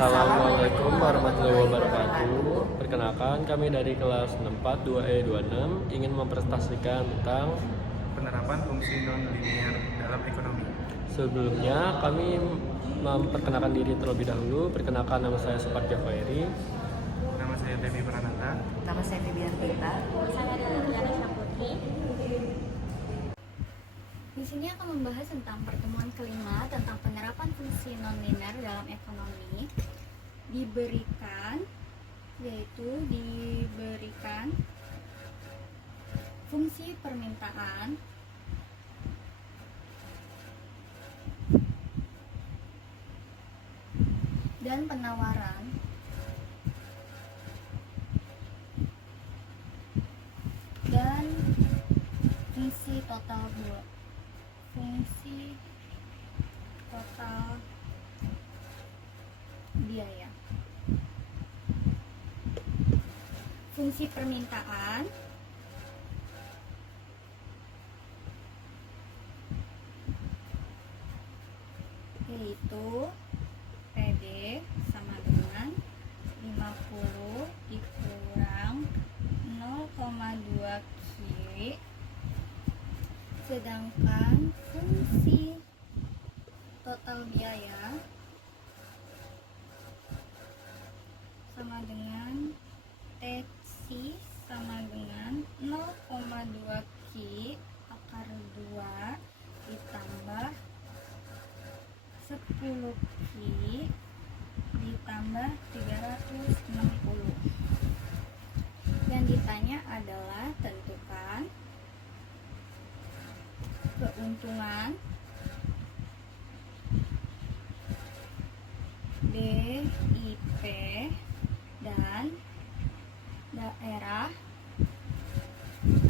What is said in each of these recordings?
Assalamualaikum warahmatullahi wabarakatuh. Perkenalkan, kami dari kelas 64 2E26 ingin mempresentasikan tentang penerapan fungsi non-linear dalam ekonomi. sebelumnya kami memperkenalkan diri terlebih dahulu. Perkenalkan, nama saya Suparja Khairi. Nama saya Devi Pranata. Nama saya Febiantita. Saya adalah Tiara Syaputri. Di sini akan membahas tentang pertemuan kelima tentang penerapan fungsi non-linear dalam ekonomi. Diberikan fungsi permintaan, dan penawaran, dan fungsi total biaya. Fungsi permintaan yaitu PD sama dengan 50 dikurang 0,2 Q, sedangkan fungsi total biaya sama dengan TC sama dengan 0,2 Q akar 2 ditambah 10 Q ditambah 360. Yang ditanya adalah tentukan keuntungan BIP dan daerah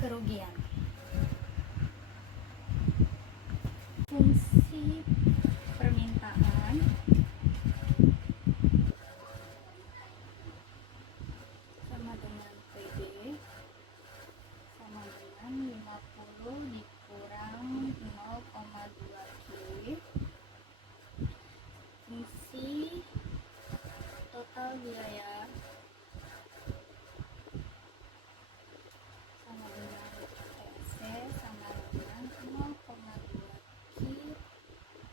kerugian. Fungsi permintaan sama dengan PD sama dengan 50 dikurang 0,2 Q. Fungsi total biaya sama dengan TC sama dengan 0,2 Q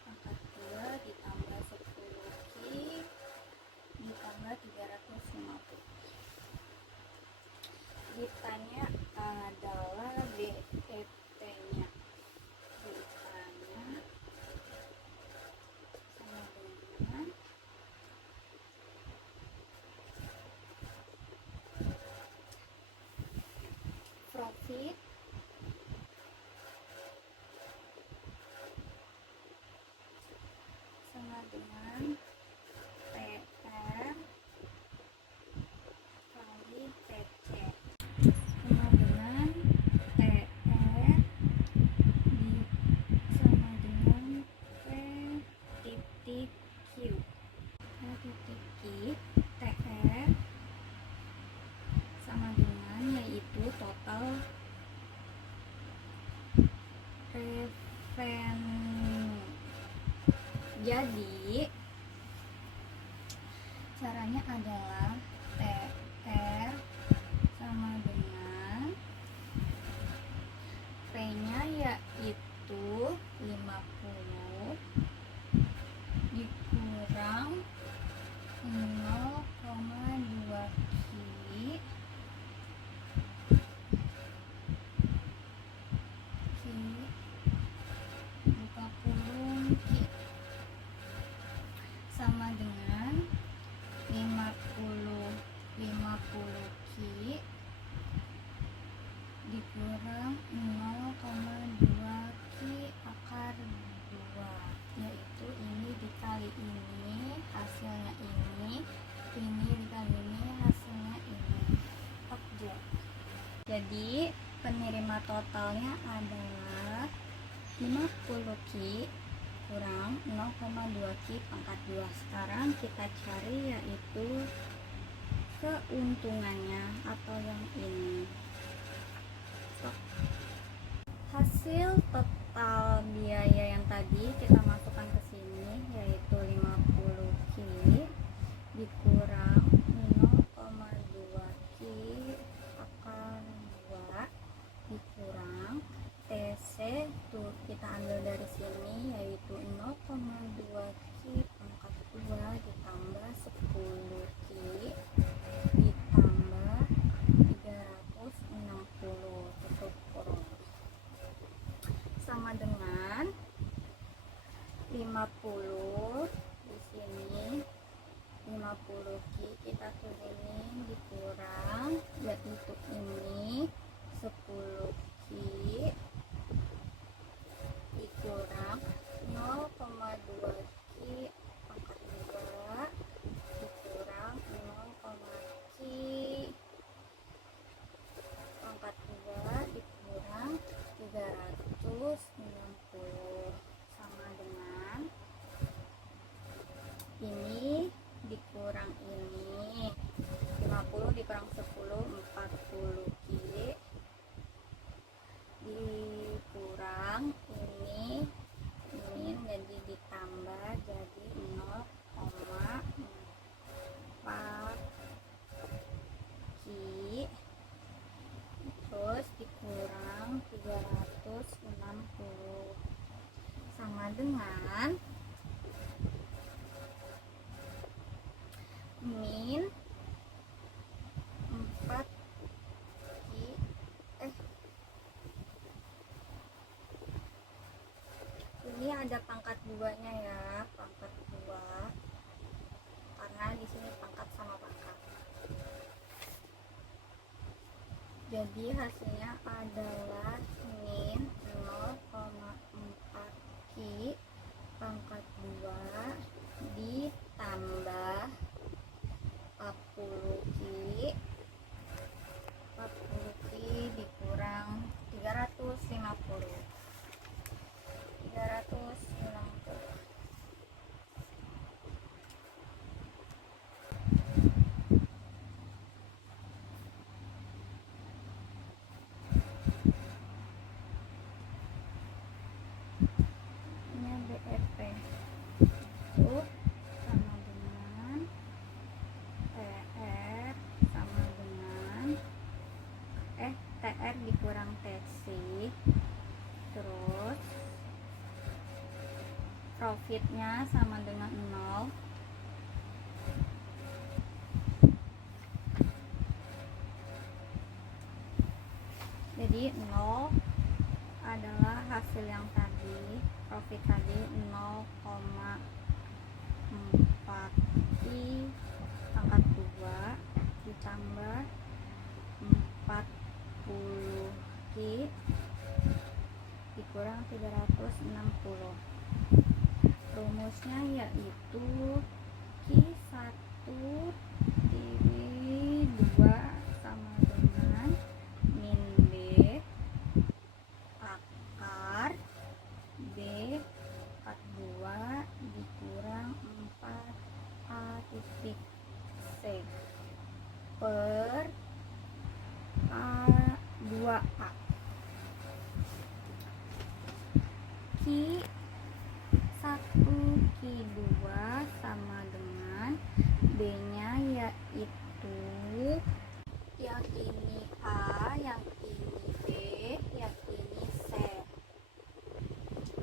pangkat 2 ditambah 10 Q ditambah 350. Ditanya adalah BEP-nya. Ditanya sama dengan profit sama dengan PR kali PC sama dengan TR sama dengan P titik Q. P titik Q TR sama dengan yaitu total revenue. Jadi caranya adalah TR sama dengan P nya yaitu 50 dikurang 0,2 Q buka kurung Q sama dengan 50 Q dikurang 0,2 Q akar 2, yaitu ini dikali ini hasilnya ini dikali ini hasilnya ini. Oke. Jadi penerima totalnya adalah 50 Q kurang 0,2 Q pangkat 2. Sekarang kita cari yaitu keuntungannya atau yang ini. Hasil total biaya yang tadi kita masukkan ke sini yaitu 50 Q kita ambil dari sini, yaitu 0,2 Q pangkat 2 ditambah 10 Q ditambah 360 tutup kurung sama dengan 50. Di sini 50 Q kita turunin dikurang, yaitu ini 10 Q dikurang 0,2 Q pangkat 2 dikurang 0, Q pangkat 2 dikurang 360 sama dengan ini dikurang ini 50 dikurang 10 40 Q dikurang ini jadi ditambah jadi 0,4 Q terus dikurang 360 sama dengan min 4 Q ini ada pangkat 2-nya ya, pangkat 2 karena di sini pangkat sama pangkat. Jadi hasilnya adalah min 0,4 Q pangkat 2 ditambah 40 Q dikurang 360. Ini BEP itu sama dengan TR sama dengan TR dikurang TC, terus profitnya sama dengan 0. Jadi 0 adalah hasil yang tadi, profit tadi 0,4 Q pangkat 2 ditambah 40 Q dikurang 360. Rumusnya yaitu Q1 diri 2 sama dengan min B akar B pangkat 2 dikurang 4 A titik C per A2A. Q1 Q2 sama dengan B nya yaitu yang ini A, yang ini B, yang ini C.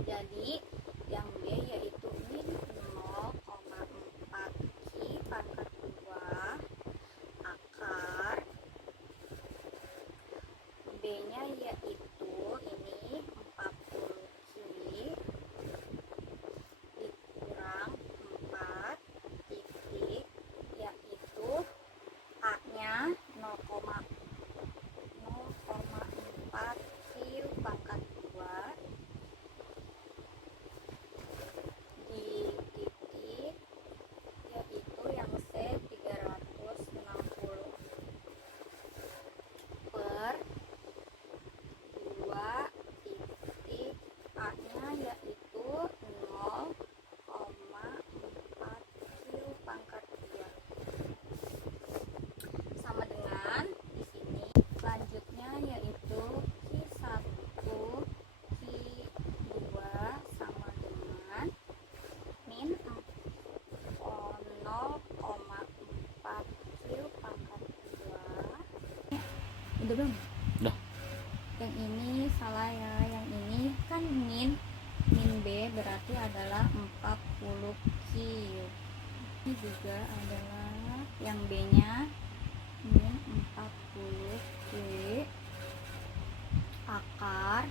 Jadi yang B yaitu min 0,4 Q pangkat 2 akar B nya yaitu ini 40 Q dikurang 4 titik yaitu A nya 0,4 Q pangkat 2 berarti adalah 40 Q. Ini juga adalah yang B nya min 40 Q akar,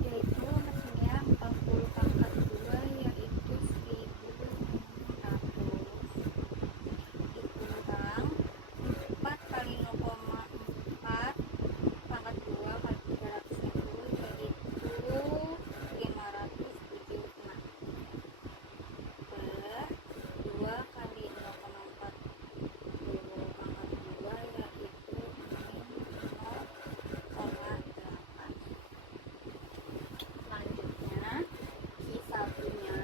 yaitu hasilnya 40 pangkat 2 yaitu 1100 dikurang 4 kali 0,4 pangkat 2 kali 310 yaitu 576 per 2 kali 0,4 pangkat 2 yaitu min 0,8. Selanjutnya Q satunya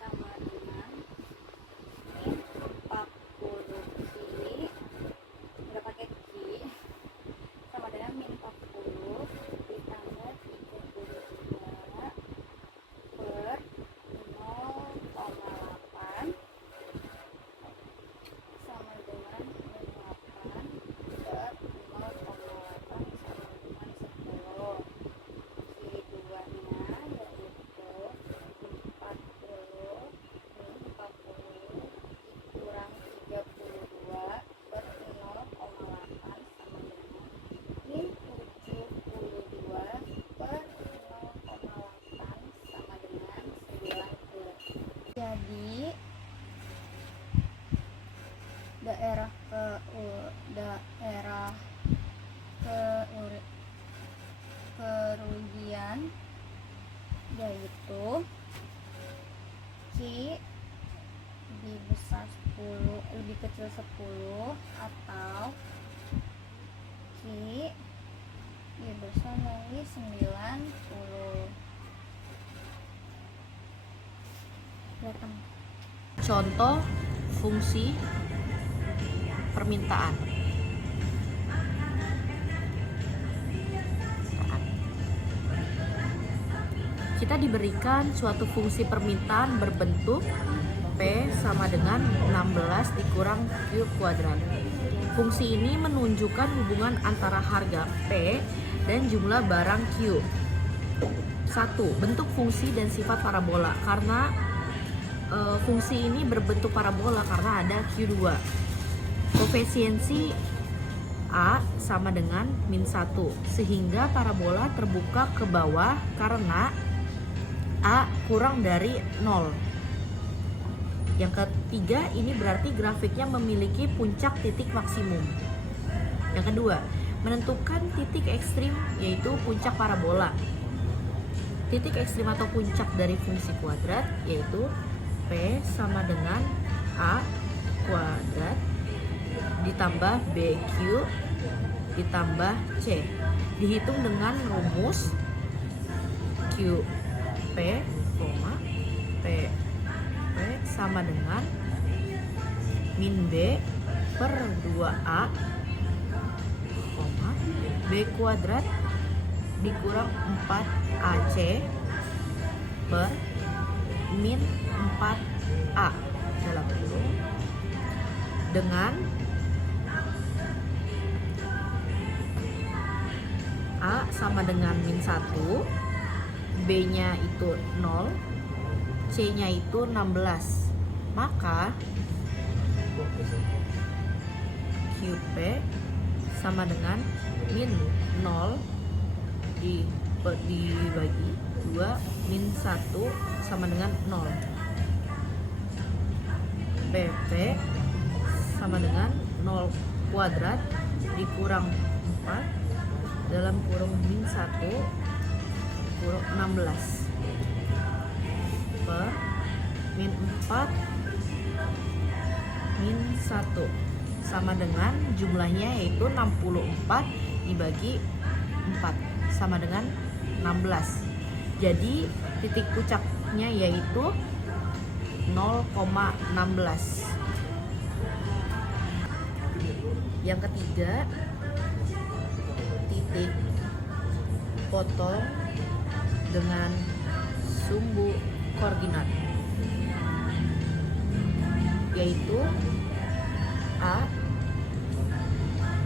sama dengan min 40 Q, nggak pakai Q, sama dengan min 40 ditambah 32 per 0,8 sama dengan min 8 per 0,8 sama dengan 10. Q2 nya yaitu 40 min 40 dikurang 32 per 0,8 sama dengan min 72 per 0,8 sama dengan 90. Jadi daerah kerugian yaitu Q lebih besar 10 lebih kecil 10 atau Q lebih besar dari 90. Datang. Contoh fungsi permintaan. Kita diberikan suatu fungsi permintaan berbentuk P sama dengan 16 dikurang Q kuadrat. Fungsi ini menunjukkan hubungan antara harga P dan jumlah barang Q. 1. Bentuk fungsi dan sifat parabola. Karena fungsi ini berbentuk parabola karena ada Q2. Koefisiensi A sama dengan min 1, sehingga parabola terbuka ke bawah karena A kurang dari 0. Yang ketiga, ini berarti grafiknya memiliki puncak titik maksimum. Yang kedua, menentukan titik ekstrim yaitu puncak parabola. Titik ekstrim atau puncak dari fungsi kuadrat yaitu P sama dengan A kuadrat ditambah BQ ditambah C. Dihitung dengan rumus QP, P sama dengan min B per 2A, B kuadrat dikurang 4AC per min 4A dalam kurung dengan A sama dengan min 1, B nya itu 0, C nya itu 16. Maka QP sama dengan min 0 dibagi 2 min 1 sama dengan 0. PP sama dengan 0 kuadrat dikurang 4 dalam kurung min 1 kurung 16 per min 4 min 1 sama dengan jumlahnya yaitu 64 dibagi 4 sama dengan 16. Jadi titik puncaknya yaitu 0,16. Yang ketiga, titik potong dengan sumbu koordinat yaitu A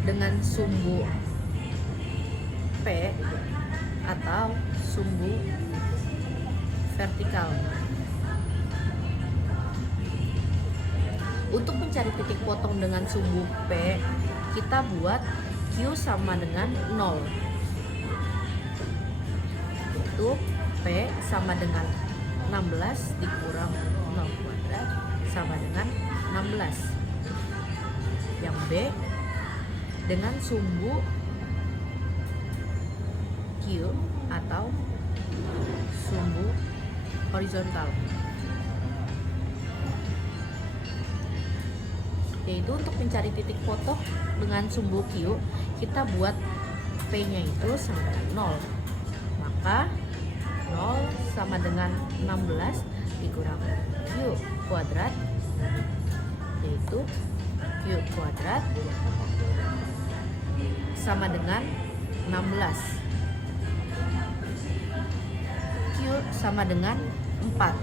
dengan sumbu P atau sumbu vertikal. Untuk mencari titik potong dengan sumbu P, kita buat Q sama dengan 0. Itu P sama dengan 16 dikurang 0 kuadrat sama dengan 16. Yang B dengan sumbu Q atau sumbu horizontal, yaitu untuk mencari titik potong dengan sumbu Q, kita buat P-nya itu sama dengan 0. Maka 0 sama dengan 16 dikurang Q kuadrat, yaitu Q kuadrat sama dengan 16. Q sama dengan 4.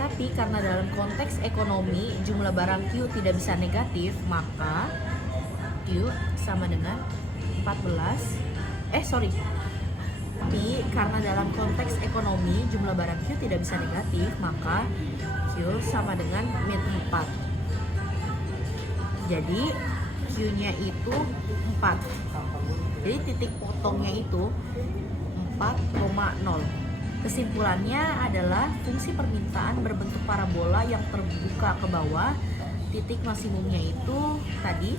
Tapi karena dalam konteks ekonomi jumlah barang Q tidak bisa negatif, maka Q sama dengan 14. Tapi karena dalam konteks ekonomi jumlah barang Q tidak bisa negatif, maka Q sama dengan min 4. Jadi Q-nya itu 4. Jadi titik potongnya itu 4,0. Kesimpulannya adalah fungsi permintaan berbentuk parabola yang terbuka ke bawah. Titik maksimumnya itu tadi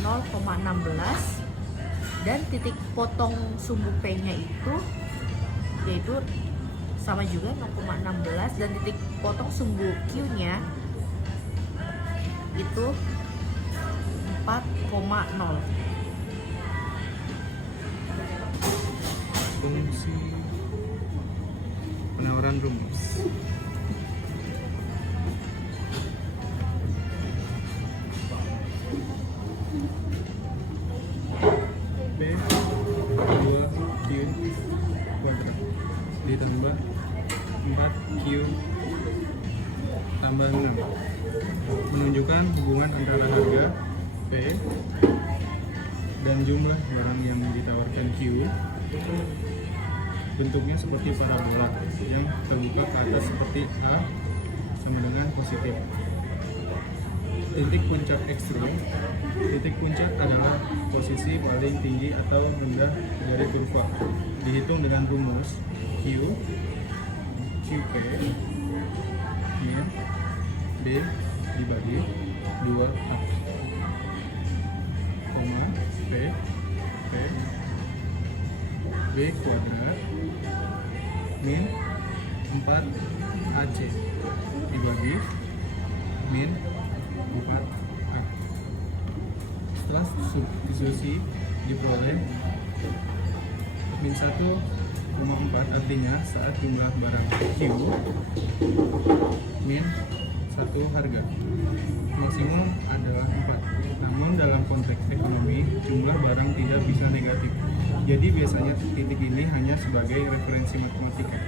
0,16 dan titik potong sumbu P-nya itu yaitu sama juga 0,16 dan titik potong sumbu Q-nya itu 4,0. Fungsi penawaran rumus. B 2Q kuadrat ditambah 4Q tambah 6 menunjukkan hubungan antara harga P dan jumlah barang yang ditawarkan Q. Bentuknya seperti parabola yang terbuka ke atas seperti A sama dengan positif. Titik puncak ekstrum. Titik puncak adalah posisi paling tinggi atau rendah dari kurva. Dihitung dengan rumus QP min B dibagi 2A koma P B kuadrat min 4AC dibagi min 4A. Setelah substitusi diperoleh min 1,4, artinya saat jumlah barang Q min 1 harga maksimum adalah 4. Namun dalam konteks ekonomi jumlah barang tidak bisa negatif. Jadi biasanya titik ini hanya sebagai referensi matematika.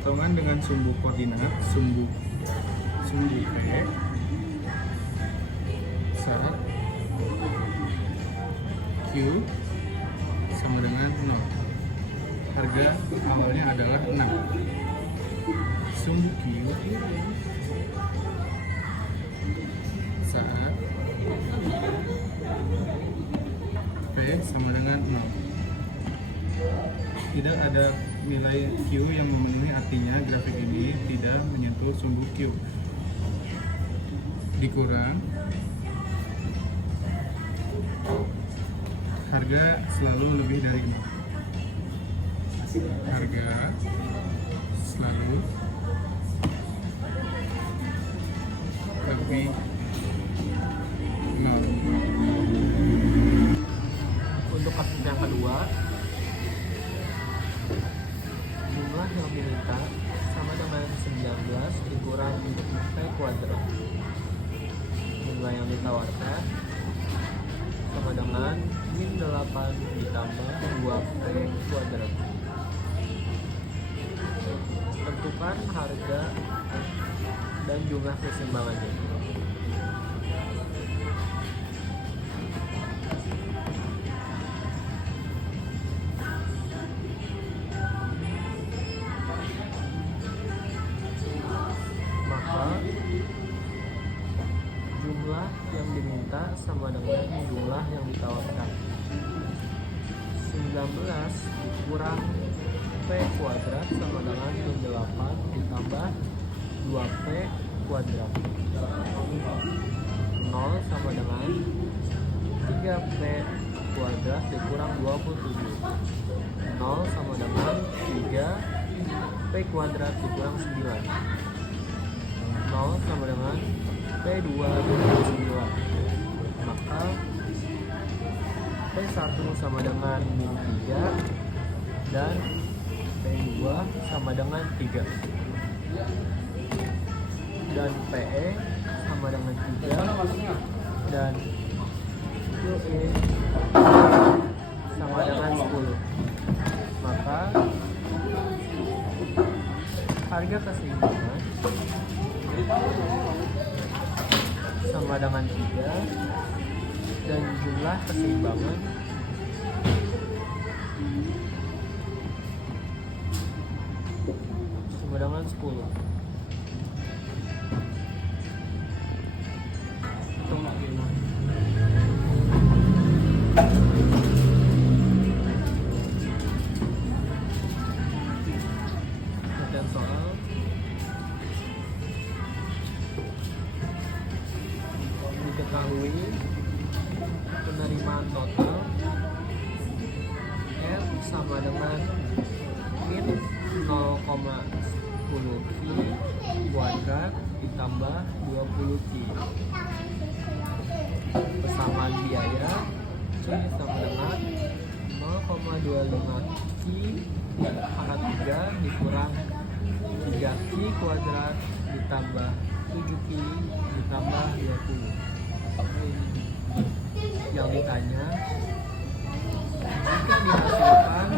Potongan dengan sumbu koordinat sumbu P saat Q sama dengan 0. Harga awalnya adalah 6. Sumbu Q saat P sama dengan 0. Tidak ada nilai Q yang memenuhi, artinya grafik ini tidak menyentuh sumbu Q. Dikurang harga selalu lebih dari 0. Harga selalu lebih 0. Untuk kasus yang kedua, jumlah yang diminta sama dengan 19 dikurang P kuadrat. Jumlah yang ditawarkan sama dengan min 8 ditambah 2P kuadrat. Tentukan harga dan jumlah keseimbangannya. Jumlah yang diminta sama dengan jumlah yang ditawarkan. 19 dikurang P kuadrat sama dengan min 8 ditambah 2P kuadrat. 0 sama dengan 3P kuadrat dikurang 27. 0 sama dengan 3P kuadrat dikurang 9. 0 sama dengan P2 dikurang 9. Maka P1 sama dengan min 3 dan P2 sama dengan 3. Dan PE sama dengan 3 dan QE sama dengan 10. Maka harga keseimbangan sama dengan 3 dan jumlah keseimbangan sama dengan 10. Dan soal diketahui penerimaan total R sama dengan min 0,10 Q kuadrat ditambah 20 Q. Persamaan biaya C sama dengan 0,25 Q pangkat 3 dikurang 3 Q kuadrat ditambah 7 Q ditambah 20. Yang ditanya, jika dihasilkan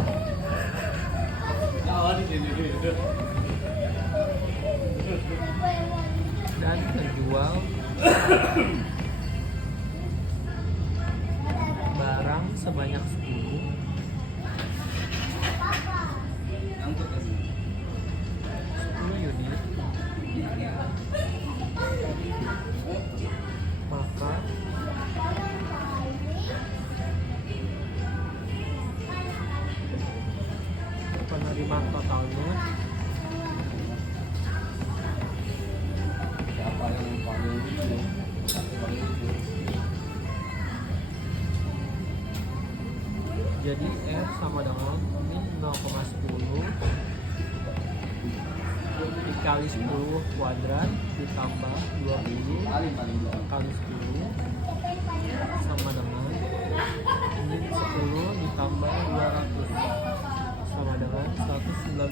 dan terjual barang sebanyak 10 unit, maka penerimaan totalnya jadi R sama dengan min 0,10 dikali 10 kuadrat ditambah 20 kali 10 sama dengan min 10 ditambah 200 sama dengan 190.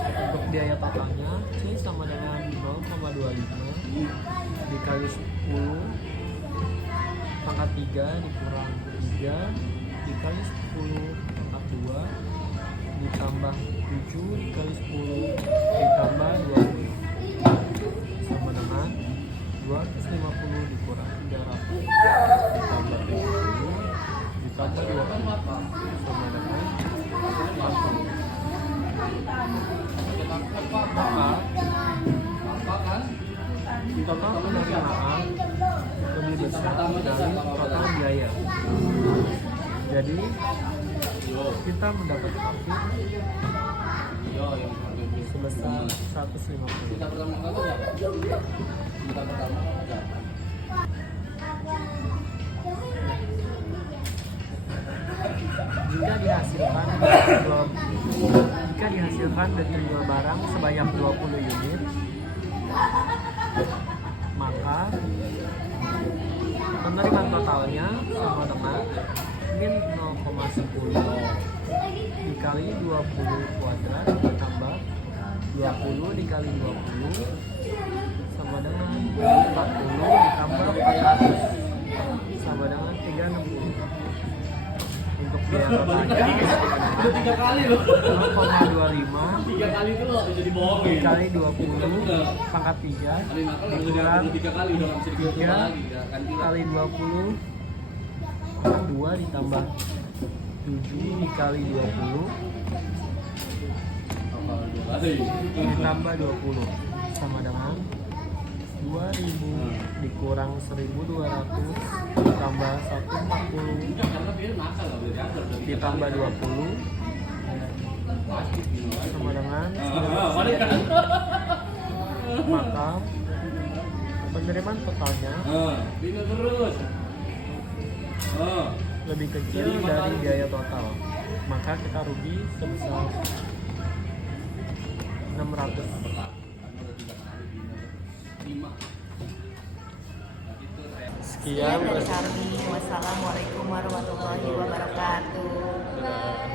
Untuk biaya totalnya C sama dengan 0,25 dikali 10 pangkat 3 dikurang 3 dikali 10 pangkat 2 ditambah 7 dikali 10 ditambah 20 sama dengan 250 dikurang 300 ditambah 70 ditambah 20 sama dengan 40. Maka total penerimaan lebih besar dari total biaya. Jadi kita mendapat profit sebesar 150. Jika dihasilkan dan terjual barang sebanyak 20 unit, maka penerimaan totalnya sama dengan min 0,10 dikali 20 kuadrat ditambah 20 dikali 20 sama dengan 40 ditambah 400 sama dengan 360. Untuk biaya totalnya udah 3 kali loh. 0,25 3 kali itu loh jadi bohong ya. dikali 20 pangkat 3 dikurang 3 kali udah nggak bisa dicoba 3 lagi kan. kali 20 pangkat 2 ditambah 7 dikali 20 ditambah 20 sama dengan 2000 dikurang 1200 ditambah 140 Karena dia nakal nggak boleh diatur. ditambah 20 sama dengan Balik kan? maka penerimaan totalnya Bingung terus. lebih kecil dari biaya total, maka kita rugi sebesar 600. Sekian Dari kami, wassalamualaikum warahmatullahi wabarakatuh. Dadah.